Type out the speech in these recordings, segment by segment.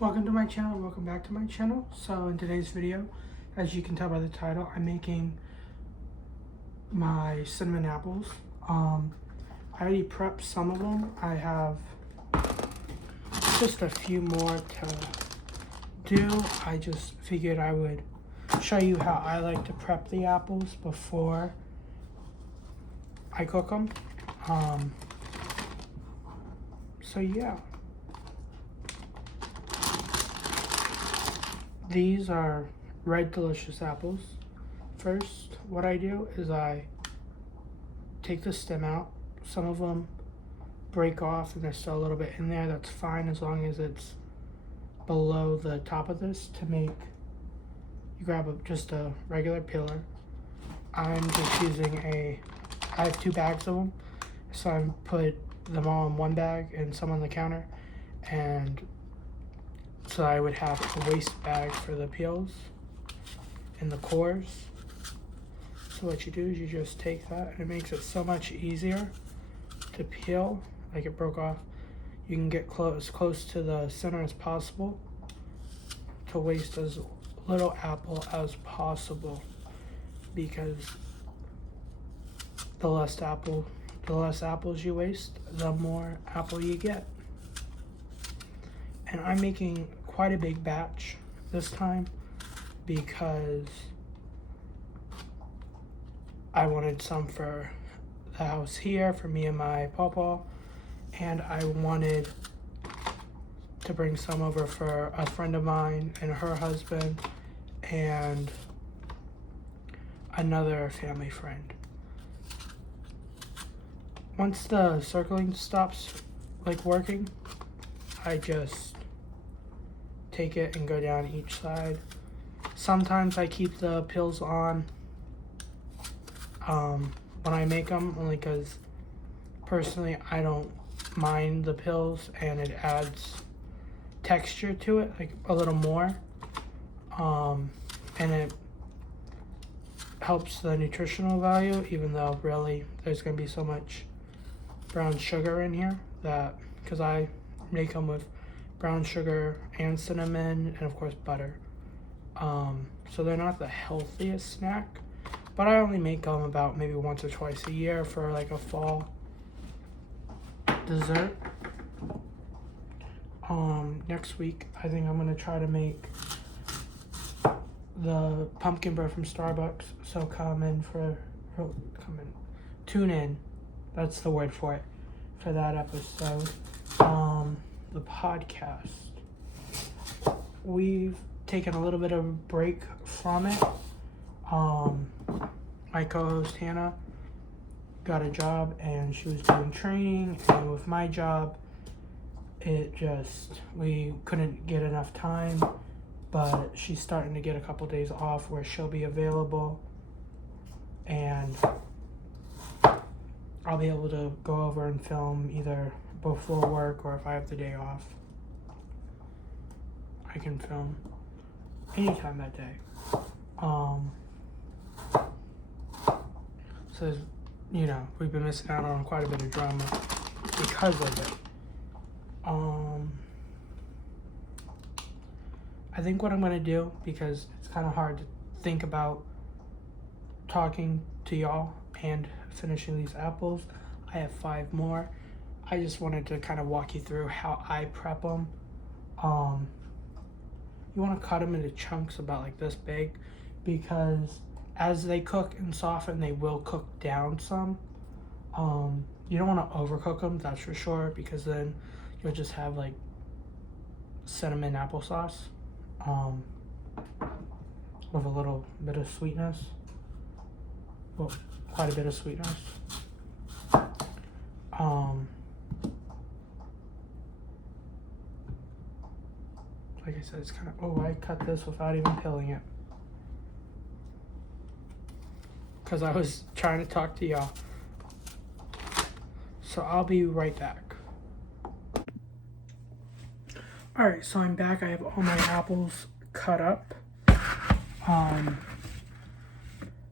Welcome to my channel, welcome back to my channel. So in today's video, as you can tell by the title, I'm making my cinnamon apples. I already prepped some of them. I have just a few more to do. I just figured I would show you how I like to prep the apples before I cook them. So yeah. These are red delicious apples. First, what I do is I take the stem out. Some of them break off and there's still a little bit in there. That's fine as long as it's below the top of this. To make, you grab just a regular peeler. I'm just using I have 2 bags of them. So I put them all in one bag and some on the counter. And so I would have a waste bag for the peels and the cores. So what you do is you just take that and it makes it so much easier to peel. Like it broke off. You can get as close to the center as possible to waste as little apple as possible, because the less apples you waste, the more apple you get. And I'm making quite a big batch this time because I wanted some for the house here, for me and my pawpaw, and I wanted to bring some over for a friend of mine and her husband and another family friend. Once the circling stops working, I just take it and go down each side. Sometimes I keep the peels on when I make them, only because personally I don't mind the peels and it adds texture to it, like a little more, and it helps the nutritional value, even though really there's going to be so much brown sugar in here, that because I make them with brown sugar and cinnamon and of course butter, so they're not the healthiest snack, but I only make them about maybe once or twice a year for like a fall dessert. Next week I think I'm gonna try to make the pumpkin bread from Starbucks, so tune in, that's the word for it, for that episode. The podcast, we've taken a little bit of a break from it. My co-host Hannah got a job and she was doing training, and with my job we couldn't get enough time, but she's starting to get a couple days off where she'll be available and I'll be able to go over and film either before work, or if I have the day off, I can film anytime that day. So, we've been missing out on quite a bit of drama because of it. I think what I'm going to do, because it's kind of hard to think about talking to y'all and finishing these apples, I have 5 more. I just wanted to kind of walk you through how I prep them. You want to cut them into chunks about like this big, because as they cook and soften, they will cook down some. You don't want to overcook them, that's for sure, because then you'll just have like cinnamon applesauce with a little bit of sweetness. Well, quite a bit of sweetness. Like I said, it's kind of, I cut this without even peeling it, because I was trying to talk to y'all. So I'll be right back. Alright, so I'm back. I have all my apples cut up.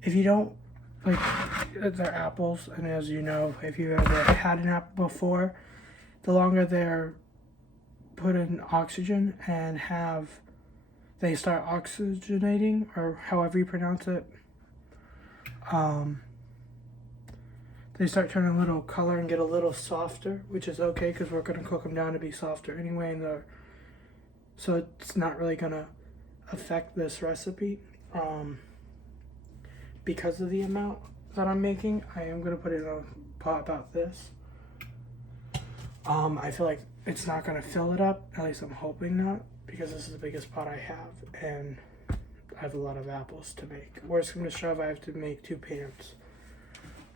If you don't like, they're apples, and as you know, if you've ever had an apple before, the longer they're put in oxygen and they start oxygenating, or however you pronounce it, they start turning a little color and get a little softer, which is okay because we're going to cook them down to be softer anyway, so it's not really going to affect this recipe. Because of the amount that I'm making, I am going to put it in a pot about this. I feel like it's not going to fill it up, at least I'm hoping not, because this is the biggest pot I have, and I have a lot of apples to make. Worst come to shove, I have to make 2 pans.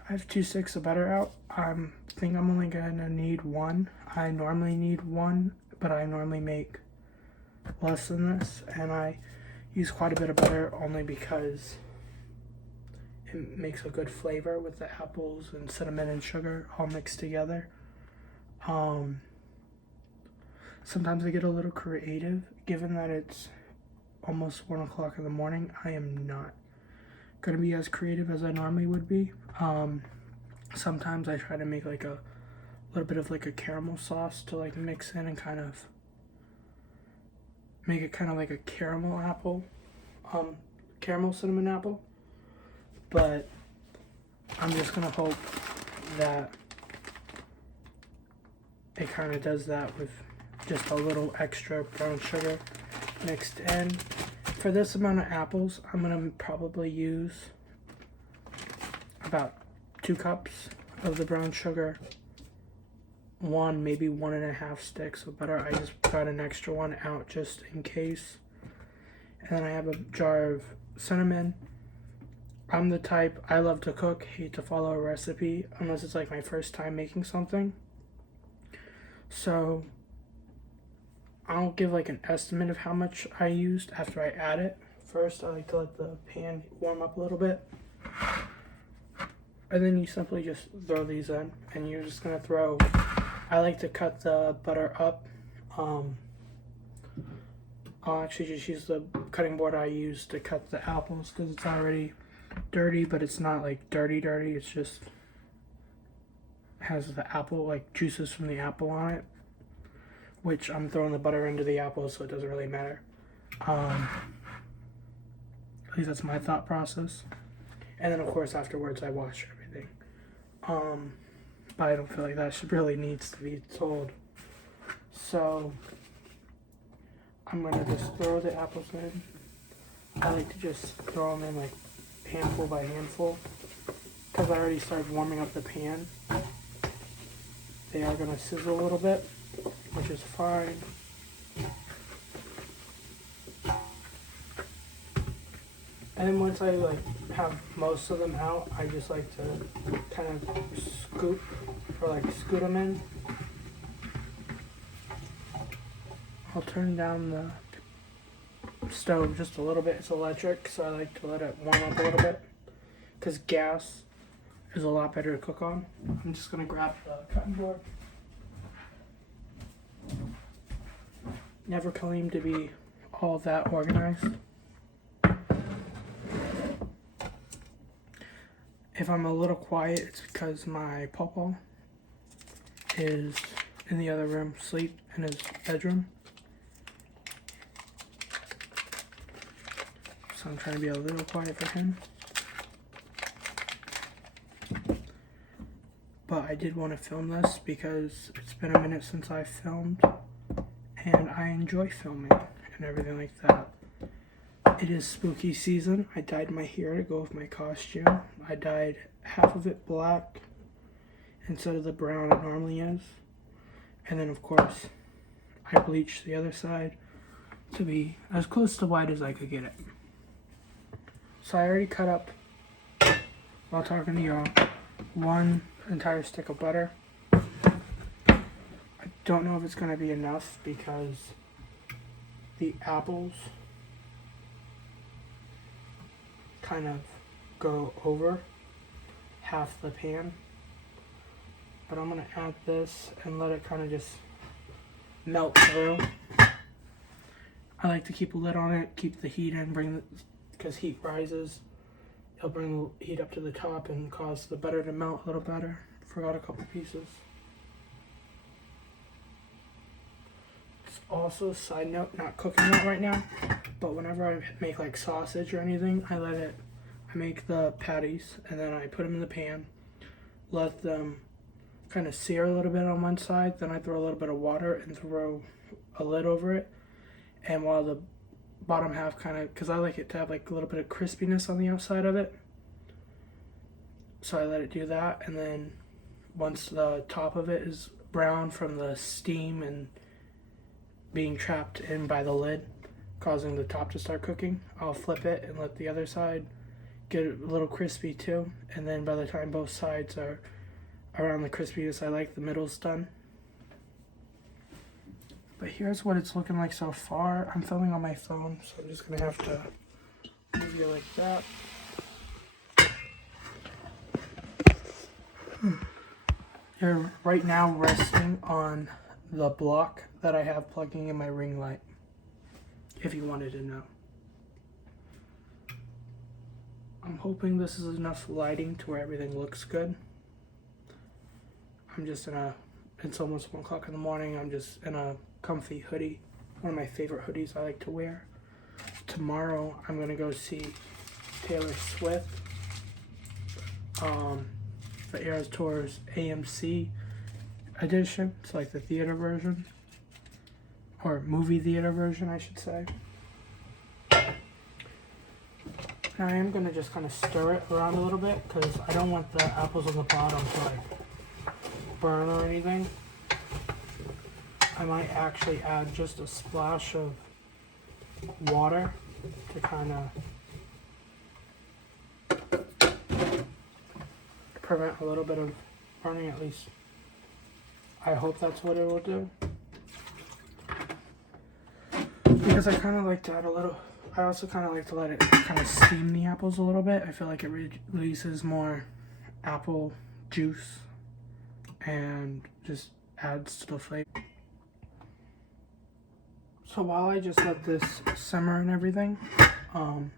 I have 2 sticks of butter out. I think I'm only going to need 1. I normally need 1, but I normally make less than this, and I use quite a bit of butter only because it makes a good flavor with the apples and cinnamon and sugar all mixed together. Sometimes I get a little creative, given that it's almost 1 o'clock in the morning. I am not going to be as creative as I normally would be. Sometimes I try to make like a little bit of like a caramel sauce to like mix in and kind of make it kind of like a caramel apple, caramel cinnamon apple. But I'm just gonna hope that it kind of does that with just a little extra brown sugar mixed in. For this amount of apples, I'm gonna probably use about 2 cups of the brown sugar, maybe 1.5 sticks of butter. I just got an extra one out just in case. And then I have a jar of cinnamon. I'm the type, I love to cook, hate to follow a recipe unless it's like my first time making something. So I'll give like an estimate of how much I used after I add it. First, I like to let the pan warm up a little bit. And then you simply just throw these in, and you're just gonna throw, I like to cut the butter up. I'll actually just use the cutting board I use to cut the apples because it's already dirty, but it's not like dirty, it's just has the apple, like juices from the apple on it, which I'm throwing the butter into the apple, so it doesn't really matter. At least that's my thought process. And then of course afterwards I wash everything. But I don't feel like that really needs to be told. So I'm gonna just throw the apples in. I like to just throw them in like handful by handful because I already started warming up the pan. They are gonna sizzle a little bit, which is fine. And then once I like have most of them out, I just like to kind of scoot them in. I'll turn down the stove just a little bit. It's electric, so I like to let it warm up a little bit because gas is a lot better to cook on. I'm just gonna grab the cutting board. Never claimed to be all that organized. If I'm a little quiet, it's because my pawpaw is in the other room, asleep in his bedroom. So I'm trying to be a little quiet for him. But I did want to film this because it's been a minute since I filmed, and I enjoy filming and everything like that. It is spooky season. I dyed my hair to go with my costume. I dyed half of it black instead of the brown it normally is. And then of course, I bleached the other side to be as close to white as I could get it. So I already cut up, while talking to y'all, 1 entire stick of butter. I don't know if it's going to be enough because the apples kind of go over half the pan. But I'm going to add this and let it kind of just melt through. I like to keep a lid on it, keep the heat in, because heat rises. It'll bring the heat up to the top and cause the butter to melt a little better. Forgot a couple pieces. It's Also, side note, not cooking that right now, but whenever I make like sausage or anything, I make the patties and then I put them in the pan, let them kind of sear a little bit on one side, then I throw a little bit of water and throw a lid over it, and while the bottom half kind of, because I like it to have like a little bit of crispiness on the outside of it, so I let it do that, and then once the top of it is brown from the steam and being trapped in by the lid, causing the top to start cooking, I'll flip it and let the other side get a little crispy too, and then by the time both sides are around the crispiness I like, the middle's done. But here's what it's looking like so far. I'm filming on my phone, so I'm just gonna have to move it like that. You're right now resting on the block that I have plugging in my ring light, if you wanted to know. I'm hoping this is enough lighting to where everything looks good. I'm just it's almost 1 o'clock in the morning. I'm just in a comfy hoodie, one of my favorite hoodies I like to wear. Tomorrow I'm gonna go see Taylor Swift, the Eras Tour's AMC edition. It's like the theater version, or movie theater version, I should say. Now I am gonna just kind of stir it around a little bit because I don't want the apples on the bottom to like burn or anything. I might actually add just a splash of water to kind of prevent a little bit of burning, at least. I hope that's what it will do. Because I kind of like to add a little, I also kind of like to let it kind of steam the apples a little bit. I feel like it releases more apple juice and just adds to the flavor. So while I just let this simmer and everything, I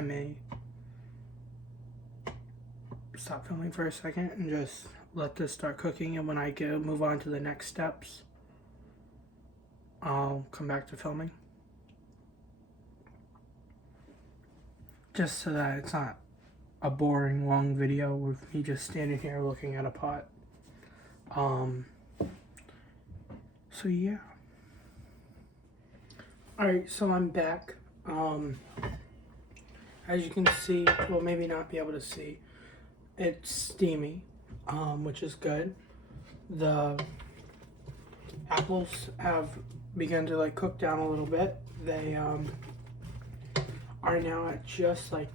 may stop filming for a second and just let this start cooking, and when I move on to the next steps, I'll come back to filming. Just so that it's not a boring long video with me just standing here looking at a pot. So yeah. Alright, so I'm back. As you can see, well, maybe not be able to see, it's steamy, which is good. The apples have begun to like cook down a little bit. They are now at just like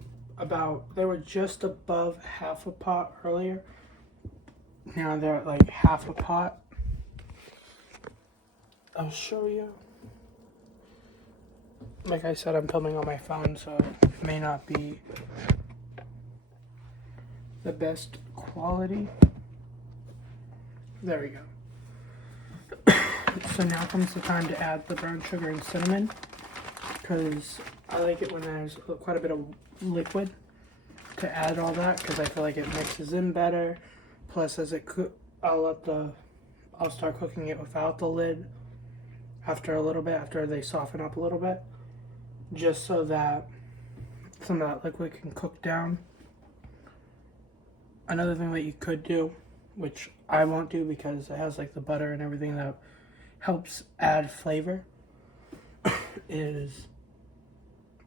they were just above half a pot earlier. Now they're at like half a pot. I'll show you. Like I said, I'm filming on my phone, so it may not be the best quality. There we go. So now comes the time to add the brown sugar and cinnamon, because I like it when there's quite a bit of liquid to add all that, because I feel like it mixes in better. Plus, as it I'll start cooking it without the lid after a little bit, after they soften up a little bit, just so that some of that liquid can cook down. Another thing that you could do, which I won't do because it has like the butter and everything that helps add flavor, is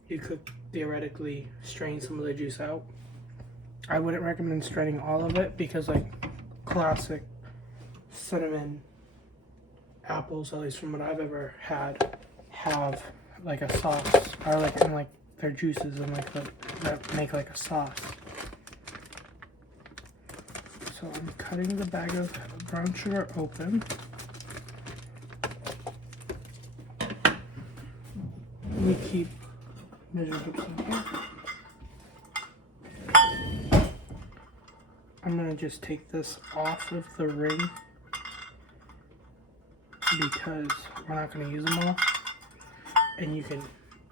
you could theoretically strain some of the juice out. I wouldn't recommend straining all of it because like classic cinnamon apples, at least from what I've ever had, have like a sauce, or like in like their juices and like that make like a sauce. So I'm cutting the bag of brown sugar open. We keep measuring cups in here. I'm gonna just take this off of the ring because we're not gonna use them all, and you can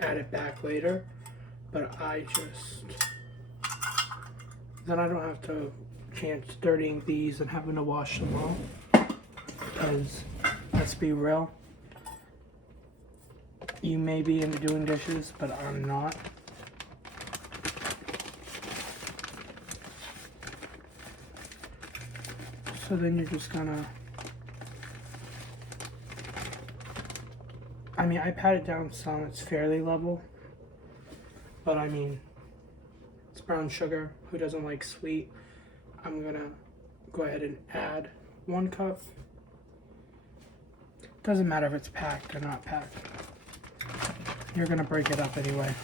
add it back later. But then I don't have to chance dirtying these and having to wash them all, because let's be real. You may be into doing dishes, but I'm not. So then you're just gonna, I mean, I pat it down some, it's fairly level. But I mean, it's brown sugar. Who doesn't like sweet? I'm gonna go ahead and add 1 cup. Doesn't matter if it's packed or not packed. You're gonna break it up anyway.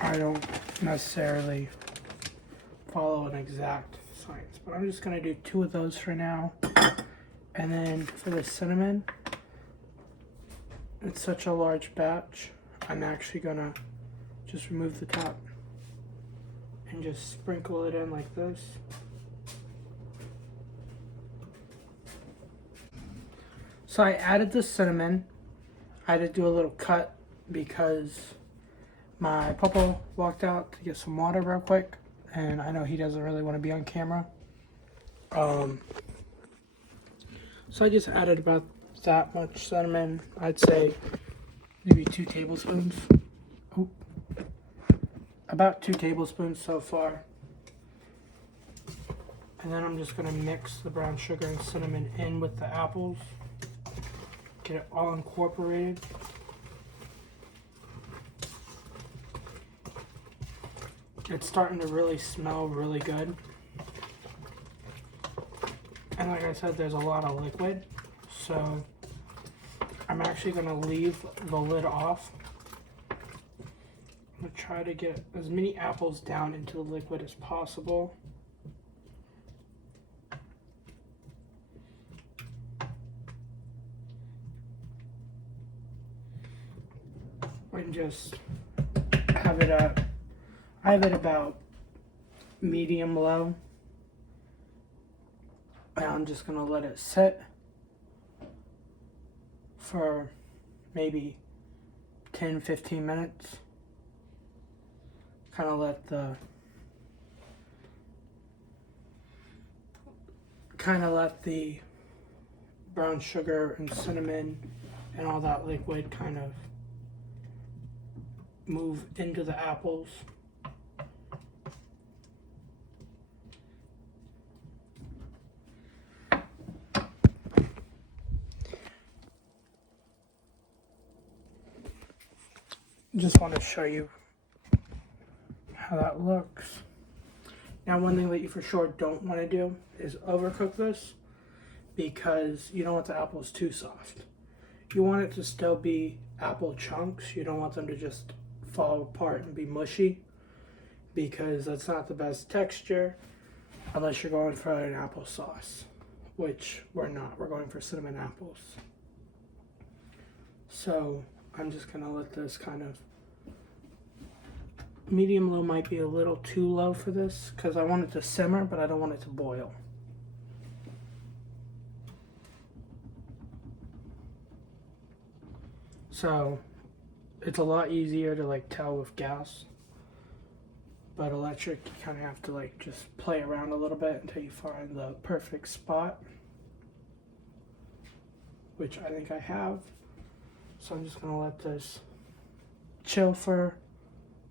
I don't necessarily follow an exact science, but I'm just gonna do 2 of those for now. And then for the cinnamon, it's such a large batch, I'm actually gonna just remove the top and just sprinkle it in like this. So I added the cinnamon. I had to do a little cut because my papa walked out to get some water real quick, and I know he doesn't really want to be on camera. So I just added about that much cinnamon. I'd say maybe 2 tablespoons. Ooh. About 2 tablespoons so far. And then I'm just going to mix the brown sugar and cinnamon in with the apples. Get it all incorporated. It's starting to really smell really good. And like I said, there's a lot of liquid. So I'm actually going to leave the lid off. I'm going to try to get as many apples down into the liquid as possible. And just have it at, I have it about medium low. And I'm just going to let it sit for maybe 10-15 minutes. Kind of let the brown sugar and cinnamon and all that liquid kind of move into the apples. Just want to show you how that looks. Now, one thing that you for sure don't want to do is overcook this, because you don't want the apples too soft. You want it to still be apple chunks. You don't want them to just fall apart and be mushy, because that's not the best texture unless you're going for an applesauce, which we're not. We're going for cinnamon apples. So I'm just gonna let this kind of medium low, might be a little too low for this because I want it to simmer, but I don't want it to boil. So it's a lot easier to like tell with gas, but electric you kind of have to like just play around a little bit until you find the perfect spot, which I think I have. So I'm just gonna let this chill for,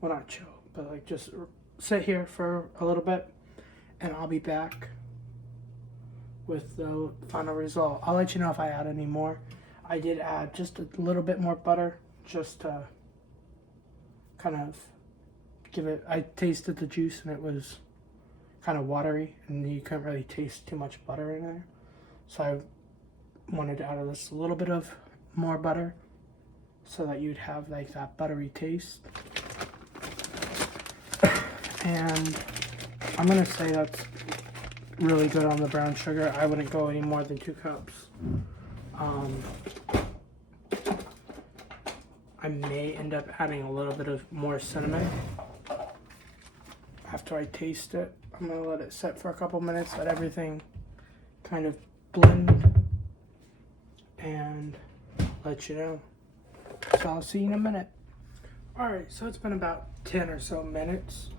well, not chill, but like just sit here for a little bit, and I'll be back with the final result. I'll let you know if I add any more. I did add just a little bit more butter, just to kind of give it, I tasted the juice and it was kind of watery, and you couldn't really taste too much butter in there. So I wanted to add this a little bit of more butter, so that you'd have like that buttery taste. And I'm gonna say that's really good on the brown sugar. I wouldn't go any more than 2 cups. I may end up adding a little bit of more cinnamon after I taste it. I'm gonna let it set for a couple minutes, let everything kind of blend, and let you know. So I'll see you in a minute. Alright, so it's been about 10 or so minutes.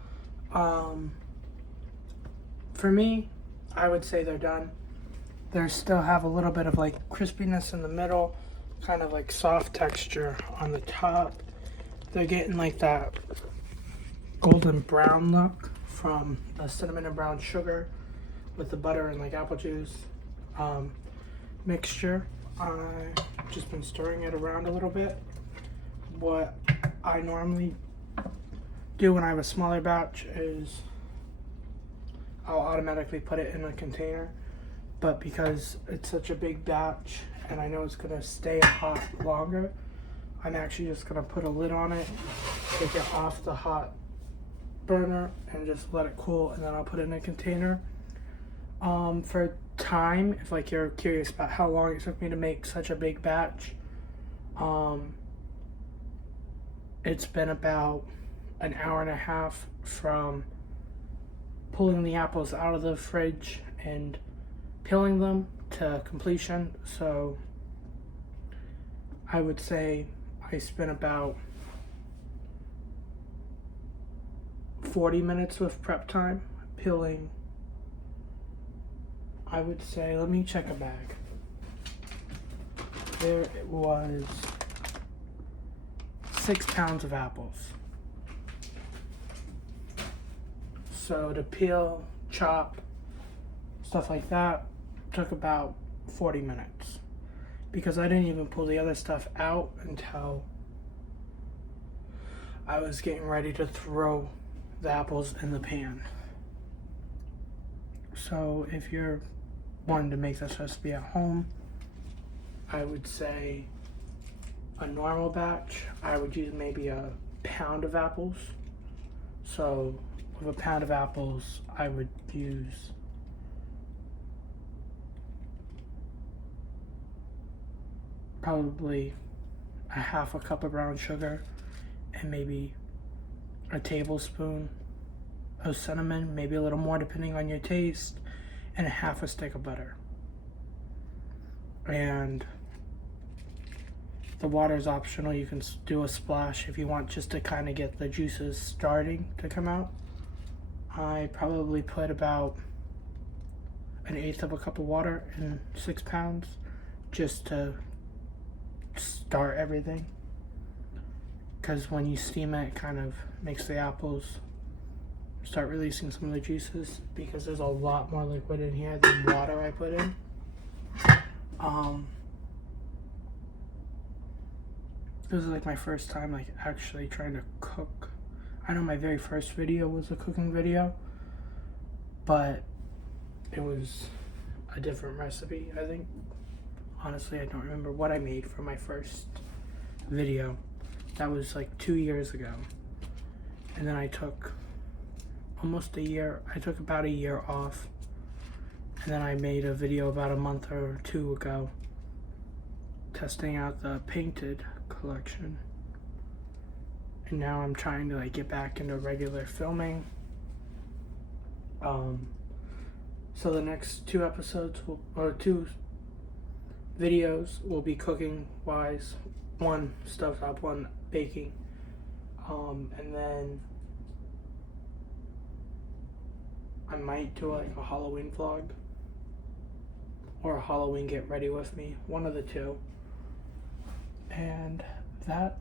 for me, I would say they're done. They still have a little bit of like crispiness in the middle, kind of like soft texture on the top. They're getting like that golden brown look from the cinnamon and brown sugar with the butter and like apple juice mixture. I've just been stirring it around a little bit. What I normally do when I have a smaller batch is I'll automatically put it in a container, but because it's such a big batch and I know it's gonna stay hot longer, I'm actually just gonna put a lid on it, take it off the hot burner and just let it cool, and then I'll put it in a container. For time, if like you're curious about how long it took me to make such a big batch, it's been about an hour and a half from pulling the apples out of the fridge and peeling them to completion. So I would say I spent about 40 minutes with prep time peeling. I would say, let me check a bag. There it was 6 pounds of apples. So to peel, chop, stuff like that took about 40 minutes. Because I didn't even pull the other stuff out until I was getting ready to throw the apples in the pan. So if you're wanting to make this recipe at home, I would say a normal batch, I would use maybe a pound of apples. So with a pound of apples, I would use probably a half a cup of brown sugar and maybe a tablespoon of cinnamon, maybe a little more depending on your taste, and a half a stick of butter. And the water is optional. You can do a splash if you want, just to kind of get the juices starting to come out. I probably put about 1/8 of a cup of water in 6 pounds just to start everything, because when you steam it, it kind of makes the apples start releasing some of the juices, because there's a lot more liquid in here than water I put in. This is like my first time like actually trying to cook. I know my very first video was a cooking video, but it was a different recipe, I think. Honestly, I don't remember what I made for my first video. That was like 2 years ago. And then I took almost a year, I took about a year off. And then I made a video about a month or 2 ago testing out the painted collection. And now I'm trying to like get back into regular filming. So the next 2 episodes or 2 videos will be cooking wise. 1 stovetop, 1 baking. And then I might do like a Halloween vlog or a Halloween get ready with me, one of the 2. And that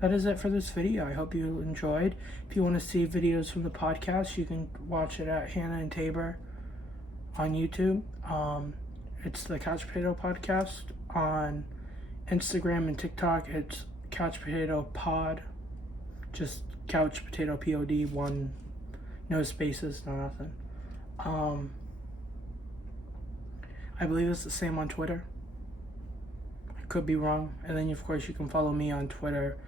is it for this video. I hope you enjoyed. If you want to see videos from the podcast, you can watch it at Hannah and Tabor on YouTube. It's the Couch Potato Podcast. On Instagram and TikTok, it's Couch Potato Pod. Just Couch Potato POD, 1, no spaces, no nothing. I believe it's the same on Twitter. I could be wrong. And then of course you can follow me on Twitter,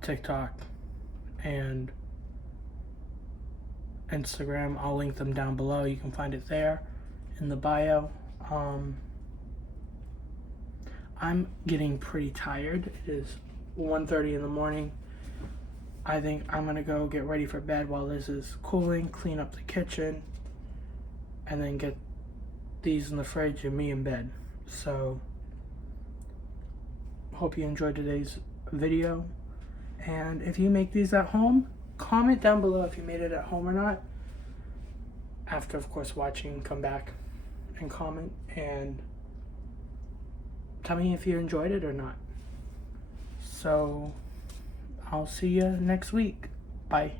TikTok, and Instagram. I'll link them down below. You can find it there in the bio. I'm getting pretty tired. It is 1:30 in the morning. I think I'm gonna go get ready for bed while this is cooling, clean up the kitchen, and then get these in the fridge and me in bed. So hope you enjoyed today's video. And if you make these at home, comment down below if you made it at home or not. After, of course, watching, come back and comment and tell me if you enjoyed it or not. So, I'll see you next week. Bye.